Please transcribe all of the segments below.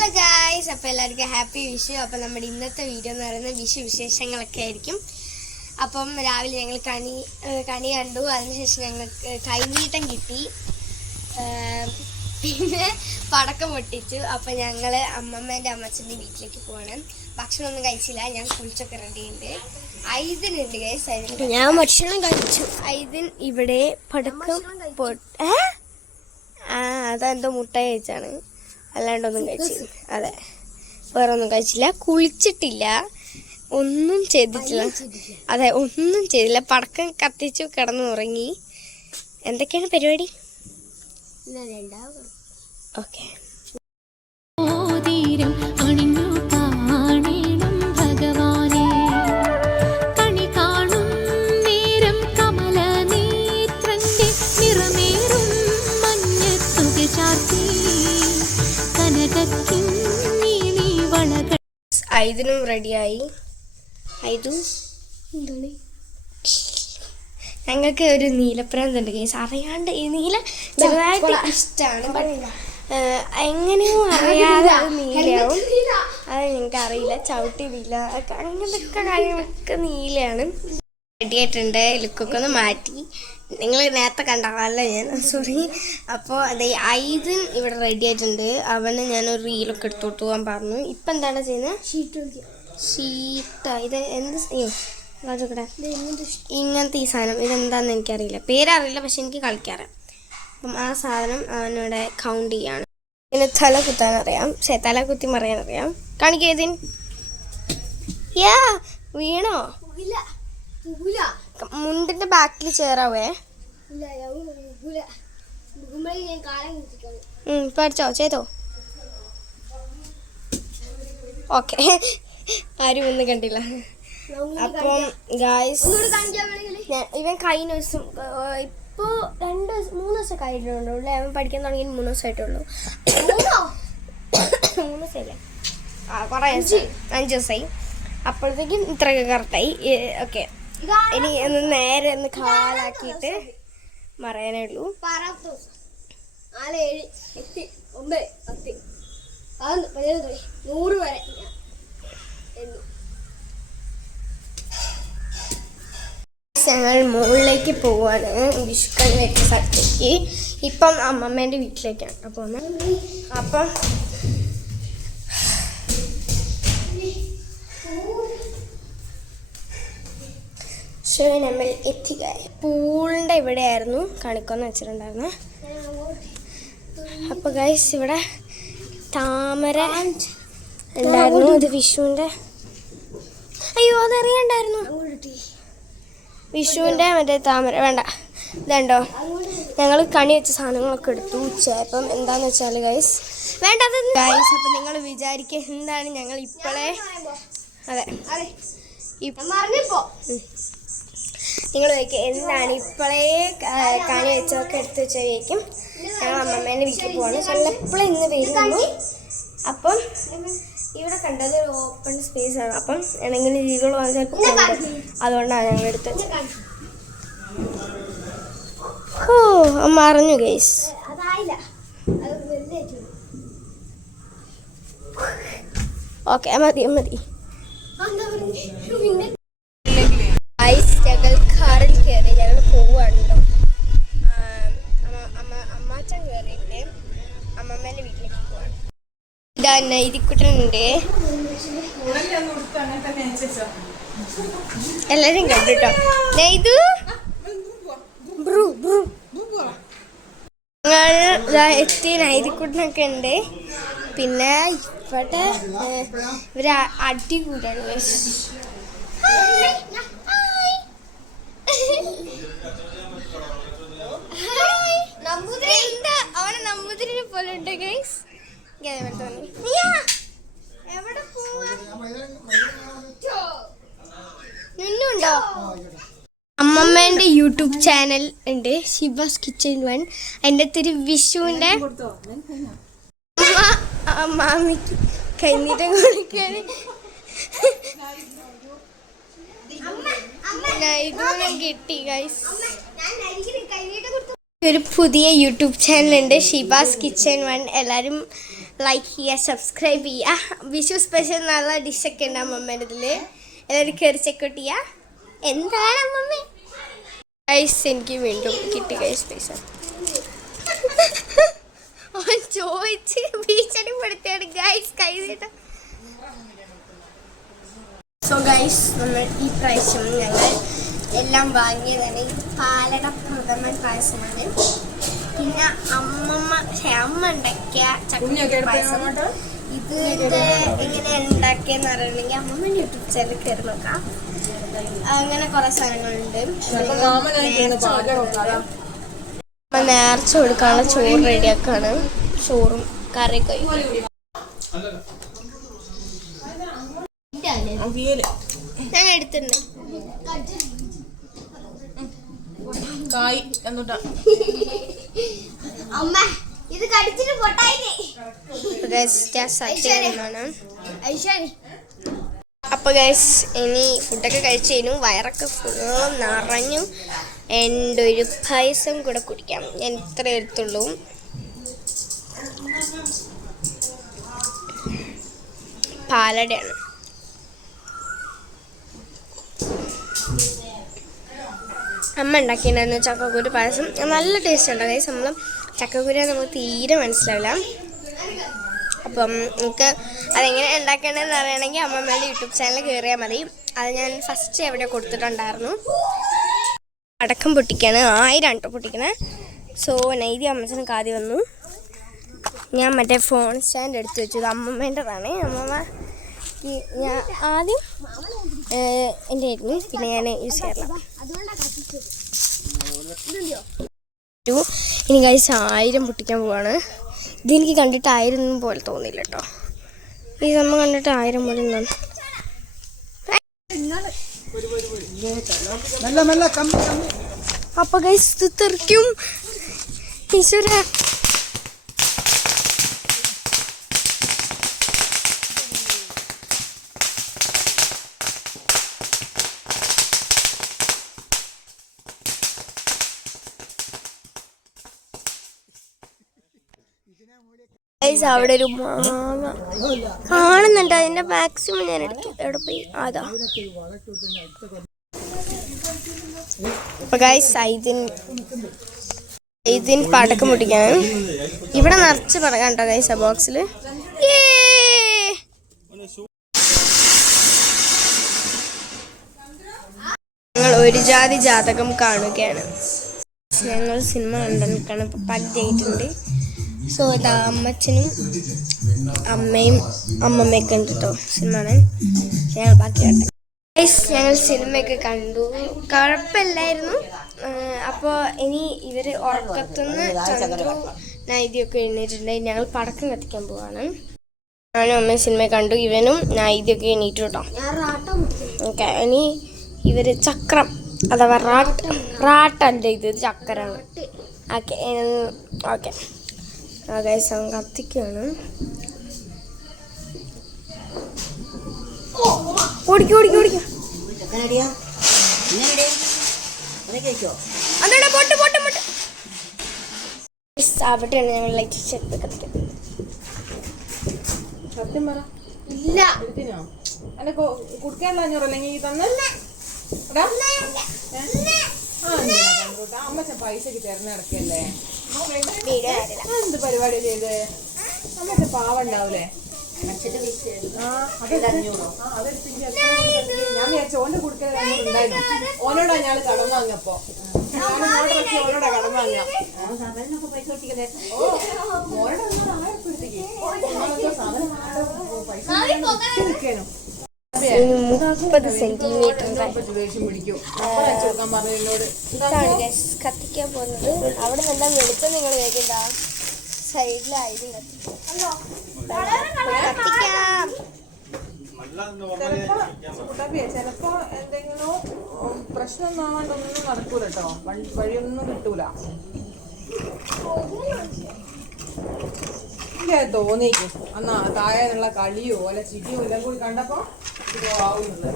Hello guys, അപ്പോൾ എല്ലാവർക്കും happy Vishu. അപ്പോൾ നമ്മുടെ ഇന്നത്തെ വീഡിയോ എന്ന് പറയുന്നത് വിഷു വിശേഷങ്ങളൊക്കെ ആയിരിക്കും. അപ്പം രാവിലെ ഞങ്ങൾ കണി കണ്ടു. അതിനുശേഷം ഞങ്ങൾക്ക് കൈനീട്ടം കിട്ടി, പിന്നെ പടക്കം പൊട്ടിച്ചു. അപ്പം ഞങ്ങൾ അമ്മമ്മേൻ്റെ അമ്മച്ചൻ്റെ വീട്ടിലേക്ക് പോകണം. ഭക്ഷണമൊന്നും കഴിച്ചില്ല, ഞാൻ കുളിച്ചൊക്കെ റെഡി ഉണ്ട്. ഐദിനുണ്ട് ഗൈസ്, ഞാൻ ഭക്ഷണം കഴിച്ചു. ഐദിൻ ഇവിടെ പടക്കം അതെന്തോ മുട്ടായി കഴിച്ചാണ്, അല്ലാണ്ടൊന്നും കഴിച്ചില്ല. അതെ, വേറെ ഒന്നും കഴിച്ചില്ല, കുളിച്ചിട്ടില്ല, ഒന്നും ചെയ്തിട്ടില്ല. അതെ, ഒന്നും ചെയ്തില്ല. പടക്കം കത്തിച്ചു കിടന്നുറങ്ങി. എന്തൊക്കെയാണ് പരിപാടി? ഓക്കെ. ഐദിനും റെഡിയായി. ഐതു എന്താണ്, ഞങ്ങൾക്ക് ഒരു നീലപ്രാന്തുണ്ട് കേസ്. അറിയാണ്ട് ഈ നീല ചെറുതായിട്ട് ഇഷ്ടമാണ്, എങ്ങനെയോ അറിയാതെ അത് നീലയാവും. അത് ഞങ്ങൾക്ക് അറിയില്ല, ചവിട്ടി നീല അങ്ങനത്തെ കാര്യങ്ങളൊക്കെ നീലയാണ്. റെഡിയായിട്ടുണ്ട്, ലുക്കൊക്കെ ഒന്ന് മാറ്റി. നിങ്ങൾ നേരത്തെ കണ്ടല്ല, ഞാൻ സോറി. അപ്പോൾ അതെ, ഐദിൻ ഇവിടെ റെഡി ആയിട്ടുണ്ട്. അവന് ഞാനൊരു റീലൊക്കെ എടുത്തോട്ട് പോകാൻ പറഞ്ഞു. ഇപ്പം എന്താണ് ചെയ്യുന്നത്? ഷീറ്റ്. ഇത് എന്ത് നോക്കട്ടെ, ഇങ്ങനത്തെ ഈ സാധനം ഇതെന്താണെന്ന് എനിക്കറിയില്ല, പേരറിയില്ല, പക്ഷെ എനിക്ക് കളിക്കാറിയാം. അപ്പം ആ സാധനം അവനിവിടെ കൗണ്ട് ചെയ്യാണ്. പിന്നെ തല കുത്താൻ അറിയാം, പക്ഷേ തല കുത്തി മറിയാനറിയാം. കാണിക്കേതിൻ യാ വീണോ? മുണ്ടിന്റെ ബാക്കിൽ ചേരാവേ. പഠിച്ചോ, ചെയ്തോ? ഓക്കെ, ആരും ഒന്നും കണ്ടില്ല. അപ്പം ഗായ്സ്, ഇവൻ കഴിഞ്ഞ ദിവസം ഇപ്പോൾ 3 ദിവസം കഴിഞ്ഞിട്ടുള്ളൂ. അവൻ പഠിക്കാൻ തുടങ്ങി 3 ദിവസമായിട്ടുള്ളൂ. 3 ദിവസമല്ലേ, കുറേ ദിവസമായി, 5 ദിവസമായി. അപ്പോഴത്തേക്കും ഇത്രയൊക്കെ കറക്റ്റായി. ഓക്കെ, ഇനി ഒന്ന് നേരെ ഒന്ന് കാലാക്കിയിട്ട് മറയാനേ ഉള്ളൂ. 4, 7, 8, 9, 10, 11, 100 വരെ ഞങ്ങൾ മുകളിലേക്ക് പോവാണ്, വിഷുക്കണി വെച്ച സ്ഥലത്തേക്ക്. ഇപ്പം അമ്മമ്മേൻ്റെ വീട്ടിലേക്കാണ് പോകുന്നത്. അപ്പം നമ്മൾ എത്തിക്ക. പൂളിൻ്റെ ഇവിടെ ആയിരുന്നു കണിക്കൊന്ന് വെച്ചിട്ടുണ്ടായിരുന്നു. അപ്പോൾ ഗൈസ്, ഇവിടെ താമര ഉണ്ടായിരുന്നു. ഇത് വിഷുവിൻ്റെ, അയ്യോ അതറിയണ്ടായിരുന്നു, വിഷുവിൻ്റെ മറ്റേ താമര വേണ്ട. ഇതുണ്ടോ, ഞങ്ങൾ കണി വെച്ച സാധനങ്ങളൊക്കെ എടുത്തു ഉച്ചയായപ്പം. എന്താണെന്ന് വെച്ചാൽ ഗൈസ്, വേണ്ടത് ഗൈസ്. അപ്പം നിങ്ങൾ വിചാരിക്കുക എന്താണ് ഞങ്ങൾ ഇപ്പോഴേ, അതെ നിങ്ങൾ ചോദിക്കുക എന്താണ് ഇപ്പോഴേ കണി വെച്ചതൊക്കെ എടുത്ത് വെച്ചായിരിക്കും. ഞങ്ങൾ അമ്മമ്മേൻ്റെ വീട്ടിൽ പോവാണ്. ചിലപ്പോൾ ഇന്ന് വരുന്നു. അപ്പം ഇവിടെ കണ്ടത് ഒരു ഓപ്പൺ സ്പേസ് ആണ്. അപ്പം എന്തെങ്കിലും ജീവികൾ വന്ന് ചിലപ്പോൾ കൊണ്ട്, അതുകൊണ്ടാണ് ഞങ്ങൾ എടുത്ത് വെച്ചത്. ഓ മറിഞ്ഞു ഗൈസ്. ഓക്കെ, മതി മതി. കാറിൽ കയറി ഞങ്ങൾ പോവാണ് കേട്ടോ. അമ്മാച്ചൻ കയറിയിട്ട് അമ്മമ്മേൻ്റെ വീട്ടിലേക്ക് പോവാണ്. ഇതാ നൈതിക്കുട്ടനുണ്ട്, എല്ലാരും കണ്ടു കേട്ടോ. നൈതു ഞങ്ങൾ എത്തി, നൈതിക്കുട്ടനൊക്കെ ഉണ്ട്. പിന്നെ ഇവിടെ ഇവര് അടികൂടാണ്. അവനെ നമ്പൂതിരിനെ പോലെ ഉണ്ട് ഗൈസ്. നിന്നുണ്ടോ? അമ്മമ്മേൻ്റെ യൂട്യൂബ് ചാനൽ ഉണ്ട്, ഷിബാസ് കിച്ചൺ 1. അതിൻ്റെ അകത്തൊരു വിഷുവിൻ്റെ മാമിക്ക് കൈനീട്ടം കൊടുക്കാൻ ഇതൊന്നും കിട്ടി ഗൈസ്. ഒരു പുതിയ യൂട്യൂബ് ചാനലുണ്ട്, ഷിബാസ് കിച്ചൺ 1. എല്ലാവരും ലൈക്ക് ചെയ്യുക, സബ്സ്ക്രൈബ് ചെയ്യുക. വിഷു സ്പെഷ്യൽ നല്ല ഡിഷൊക്കെ ഉണ്ട് അമ്മമ്മേൻ്റെ ഇതിൽ. എല്ലാവരും കയറി ചെക്കൗട്ട് ചെയ്യുക. എന്താണ് അമ്മമ്മ? ഗൈസ് എനിക്ക് വീണ്ടും കിട്ടി ഗൈസ് പൈസ. ചോദിച്ച് ഭീഷണിപ്പെടുത്തിയാണ് ഗൈസ് കൈ നീട്ട. സോ ഗൈസ് നമ്മൾ ഈ പ്രാവശ്യം ഞങ്ങൾ എല്ലാം വാങ്ങിയതാണ്. ഇത് പാലട പ്രഥമൻ പായസമാണ്. പിന്നെ അമ്മ ഉണ്ടാക്കിയ ചക്കര പായസം. ഇത് എങ്ങനെ ഉണ്ടാക്കിയെന്ന് അറിയണമെങ്കിൽ അമ്മമ്മ യൂട്യൂബ് ചാനൽ കയറി നോക്കാം. അങ്ങനെ കുറെ സാധനങ്ങളുണ്ട്. നേർച്ച കൊടുക്കാനുള്ള ചോറ് റെഡിയാക്കാണ്. ചോറും കറിയൊക്കെ ഞാൻ എടുത്തിട്ടുണ്ട്. ഇത് കടിച്ചിട്ട് പൊട്ടായില്ലേ. അപ്പോൾ ഗൈസ് ഇനി ഫുഡൊക്കെ കഴിച്ച് കഴിഞ്ഞു. വയറൊക്കെ ഫുള്ള് നിറഞ്ഞു. എൻ്റെ ഒരു പായസം കൂടെ കുടിക്കാം. ഞാൻ ഇത്ര എടുത്തുള്ളൂ. പാലടയാണ്. അമ്മ ഉണ്ടാക്കിയിട്ടുണ്ടായിരുന്നു ചക്കക്കുരു പായസം. നല്ല ടേസ്റ്റ് ഉണ്ട് ഗൈസ്. നമ്മൾ ചക്കക്കുരു നമുക്ക് തീരെ മനസ്സിലാവില്ല. അപ്പം നിങ്ങൾക്ക് അതെങ്ങനെ ഉണ്ടാക്കേണ്ടതെന്ന് അറിയണമെങ്കിൽ അമ്മമ്മേൻ്റെ യൂട്യൂബ് ചാനൽ കയറിയാൽ മതി. അത് ഞാൻ ഫസ്റ്റ് എവിടെ കൊടുത്തിട്ടുണ്ടായിരുന്നു. അടക്കം പൊട്ടിക്കാണ്. 1000 കേട്ടോ പൊട്ടിക്കണേ. സോ നൈതി അമ്മച്ചന് കാതി വന്നു. ഞാൻ മറ്റേ ഫോൺ സ്റ്റാൻഡ് എടുത്ത് വെച്ചു. ഇത് അമ്മമ്മേൻ്റെതാണ്. അമ്മമ്മ ഞാൻ ആദ്യം എൻ്റെ ആയിരുന്നു, പിന്നെ ഞാൻ യൂസ് ചെയ്യാറില്ല. ഇനി ഗൈസ് 1000 പൊട്ടിക്കാൻ പോവാണ്. ഇതെനിക്ക് കണ്ടിട്ട് 1000 പോലെ തോന്നില്ല കേട്ടോ. ഈ സംഭവം കണ്ടിട്ട് 1000 പോലെ ഒന്നാണ്. അപ്പൊ ഗൈസ് ഇത് തെറിക്കും. ഈശ്വര അവിടെ ഒരു മാങ്ങ കാണുന്നുണ്ട്. അതിന്റെ മാക്സിമം ഞാൻ എടുത്തു. എവിടെ പോയി? അതാ. അപ്പൊ ഗൈസ് ഇതിൻ പടക്കം പൊട്ടിക്കാൻ ഇവിടെ നിറച്ച് പറയാം കേട്ടോ ഗൈസ്. ആ ബോക്സിൽ ഞങ്ങൾ ഒരു ജാതി ജാതകം കാണുകയാണ്. ഞങ്ങൾ സിനിമ കണ്ടിരിക്കുകയാണ്. ഇപ്പൊ പകുതിയായിട്ടുണ്ട്. സോ ഇതാ അമ്മച്ചനും അമ്മയും അമ്മമ്മയൊക്കെ ഉണ്ട് കേട്ടോ സിനിമ കാണാൻ. ഞങ്ങൾ ബാക്കി കണ്ടു. ഞങ്ങൾ സിനിമയൊക്കെ കണ്ടു. കുഴപ്പമില്ലായിരുന്നു. അപ്പോൾ ഇനി ഇവർ ഉറക്കത്തുനിന്ന് ചന്ദ്രു നൈതിയൊക്കെ എഴുന്നേറ്റിട്ടുണ്ട്. ഞങ്ങൾ പടക്കം കത്തിക്കാൻ പോവാണ്. ഞാനും അമ്മയും സിനിമ കണ്ടു. ഇവനും നൈതിയൊക്കെ എണീറ്റു കേട്ടോ. ഓക്കെ ഇനി ഇവർ ചക്രം അഥവാ റാട്ടല്ല, ഇത് ചക്കരാണ്. ഓക്കെ ഓക്കെ ഗൈസ് കത്തിക്കാണ്. ഓടിക്കോ ഓടിക്കോ ഓടിക്കോ. അവിടെയാണ് ഞങ്ങൾ ലൈറ്റ് ചെക്ക് കത്തിക്കുന്നത്. സത്യം പറ. ഇല്ല കുടിക്കാനുള്ള 500 അല്ലെങ്കിൽ അമ്മച്ച പൈസക്ക് തിരഞ്ഞെടുക്കല്ലേ. എന്ത് പരിപാടി ചെയ്ത് അമ്മച്ച പാവ ഉണ്ടാവൂലേ. ഞാൻ വിചാരിച്ചു ഓന്റെ കുടുക്കൽ ഉണ്ടായിരുന്നു. ഓനോടാ ഞങ്ങള് കടം വാങ്ങിയപ്പോ ഓനോടാ കടം വാങ്ങിയ പൈസ 30 സെന്റിമീറ്റർ കത്തിക്കാൻ പോകുന്നത്. അവിടെ നല്ല വെളുപ്പം നിങ്ങൾ കേൾക്കണ്ട. സൈഡിലായിരുന്നു കത്തിക്കാം. ചിലപ്പോ എന്തെങ്കിലും പ്രശ്നമൊന്നും ആവാണ്ടൊന്നും നടക്കൂല കേട്ടോ. വഴിയൊന്നും കിട്ടൂല. തോന്നിക്കും അന്നാ താഴെയുള്ള കളിയോ അല്ല ചിരിയോ എല്ലാം കൂടി കണ്ടപ്പോ ആവുന്നുണ്ട്.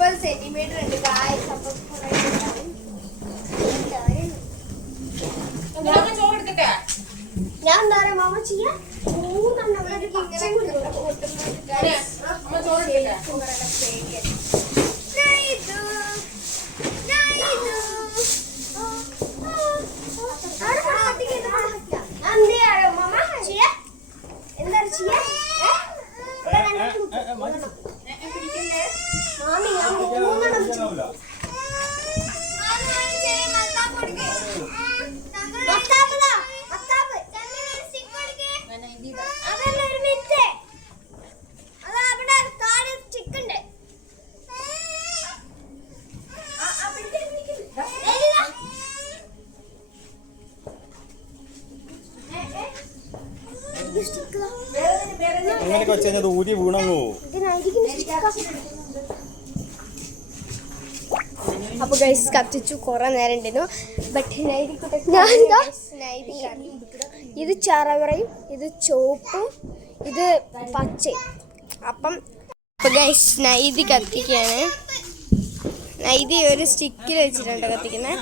30 സെന്റിമീറ്റർ ഉണ്ട് ഗായ്സ്. അപ്പം ഞാൻ എന്താ പറയാ മാമ ചെയ്യാം. 3 എണ്ണം ഇവിടെ ഒരു കിച്ചൺ അങ്ങനെയൊക്കെ വെച്ച് കഴിഞ്ഞാൽ ഊരി വീണങ്ങോ. അപ്പൊ ഗൈസ് കത്തിച്ചു കുറെ നേരം ഉണ്ടായിരുന്നു. ബട്ട് ഇത് ചറവറയും ഇത് ചോപ്പും ഇത് പച്ചയും. അപ്പം ഗൈസ് നൈതി കത്തിക്കാണ്. നൈതി ഒരു സ്റ്റിക്കിൽ വെച്ചിട്ടുണ്ട് കത്തിക്കുന്നത്.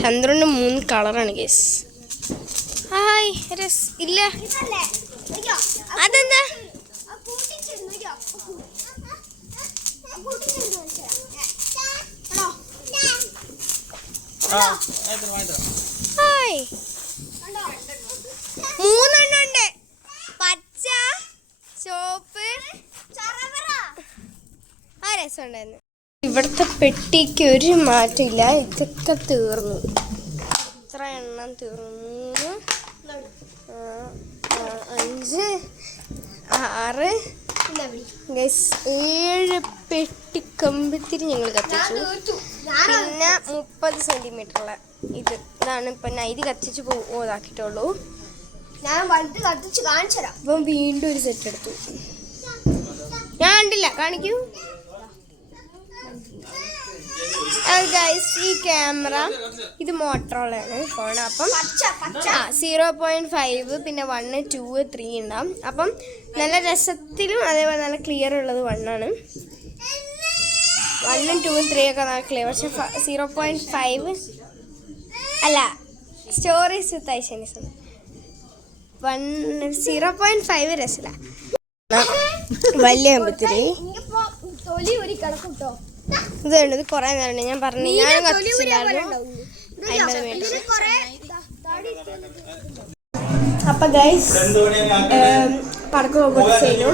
ചന്ദ്രന് 3 കളറാണ് ഗൈസ്. ഹായ് രസ് ഇല്ല അതെന്താ ഹായ് 3 എണ്ണം ഉണ്ട്. പച്ച ചോപ്പ് ആ രസം ഉണ്ടായിരുന്നു. ഇവിടുത്തെ പെട്ടിക്ക് ഒരു മാറ്റമില്ല. ഇതൊക്കെ തീർന്നു. ഇത്ര എണ്ണം തീർന്നു. 5 6 7 പെട്ടി കമ്പിത്തിരി ഞങ്ങൾ കത്തിച്ചു. പിന്നെ 30 സെന്റിമീറ്ററുള്ള ഇതാണ് ഇപ്പൊ നൈതി കത്തിച്ച് ഇതാക്കിയിട്ടുള്ളൂ. ഞാൻ വലുത് കത്തിച്ച് കാണിച്ചു തരാം. അപ്പം വീണ്ടും ഒരു സെറ്റ് എടുത്തു. ഞാൻ കണ്ടില്ല, കാണിക്കൂ. ഈ ക്യാമറ ഇത് മോട്ടറോളാണ് ഫോൺ. അപ്പം 0.5 പിന്നെ 1 2 3 ഉണ്ടാവും. അപ്പം നല്ല രസത്തിലും അതേപോലെ നല്ല ക്ലിയർ ഉള്ളത് 1 ആണ്. 1 2 3 ഒക്കെ നല്ല ക്ലിയർ. പക്ഷെ 0.5 അല്ല സ്റ്റോറീസ് വിത്ത് ഐഷനീസ് 0.5 രസമില്ല. വലിയ കമ്പിത്തിരി ഇതുണ്ട്. ഇത് കുറെ നേരം ഞാൻ പറഞ്ഞു. ഞാൻ കത്തിച്ചില്ലായിരുന്നു. 50 മീറ്റർ. അപ്പൊ ഗൈസ് പടക്കം കുറച്ച് കഴിഞ്ഞു.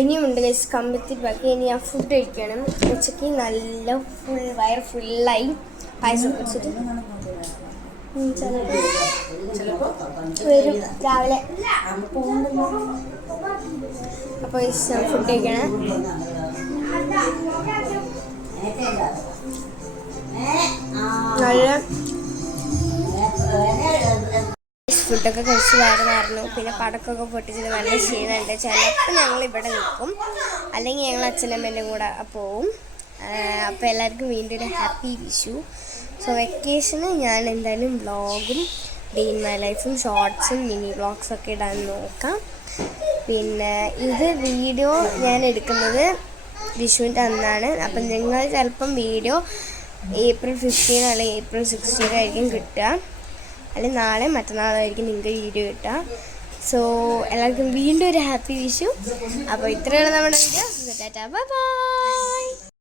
ഇനിയുമുണ്ട് ഗൈസ് കമ്പിത്തിരി ബാക്കി. ഇനി ആ ഫുഡ് കഴിക്കണം. ഉച്ചയ്ക്ക് നല്ല വയറ് ഫുള്ളായി പായസം കുടിച്ചിട്ട് വരും രാവിലെ. അപ്പൊ ഫുഡ് കഴിക്കണം. നല്ല ഫുഡൊക്കെ കഴിച്ച് വയറുമായിരുന്നു. പിന്നെ പടക്കമൊക്കെ പൊട്ടിച്ചിട്ട് നല്ല ക്ഷീണമുണ്ട്. ചിലപ്പോൾ ഞങ്ങൾ ഇവിടെ നിൽക്കും, അല്ലെങ്കിൽ ഞങ്ങൾ അച്ഛനമ്മേൻ്റെ കൂടെ പോവും. അപ്പോൾ എല്ലാവർക്കും വീണ്ടും ഒരു ഹാപ്പി വിഷു. സോ വെക്കേഷന് ഞാൻ എന്തായാലും വ്ളോഗും ഡേ ഇൻ മൈ ലൈഫും ഷോർട്സും മിനി വ്ളോഗ്സൊക്കെ ഇടാൻ നോക്കാം. പിന്നെ ഇത് വീഡിയോ ഞാൻ എടുക്കുന്നത് വിഷുവിൻ്റെ അന്നാണ്. അപ്പം നിങ്ങൾ ചിലപ്പം വീഡിയോ April 15 അല്ലെങ്കിൽ April 16 ആയിരിക്കും കിട്ടുക, അല്ലെങ്കിൽ നാളെ മറ്റന്നാളായിരിക്കും നിങ്ങൾക്ക് വീഡിയോ കിട്ടുക. സോ എല്ലാവർക്കും വീണ്ടും ഒരു ഹാപ്പി വിഷു. അപ്പോൾ ഇത്രയാണ് നമ്മുടെ വീഡിയോ. Bye bye.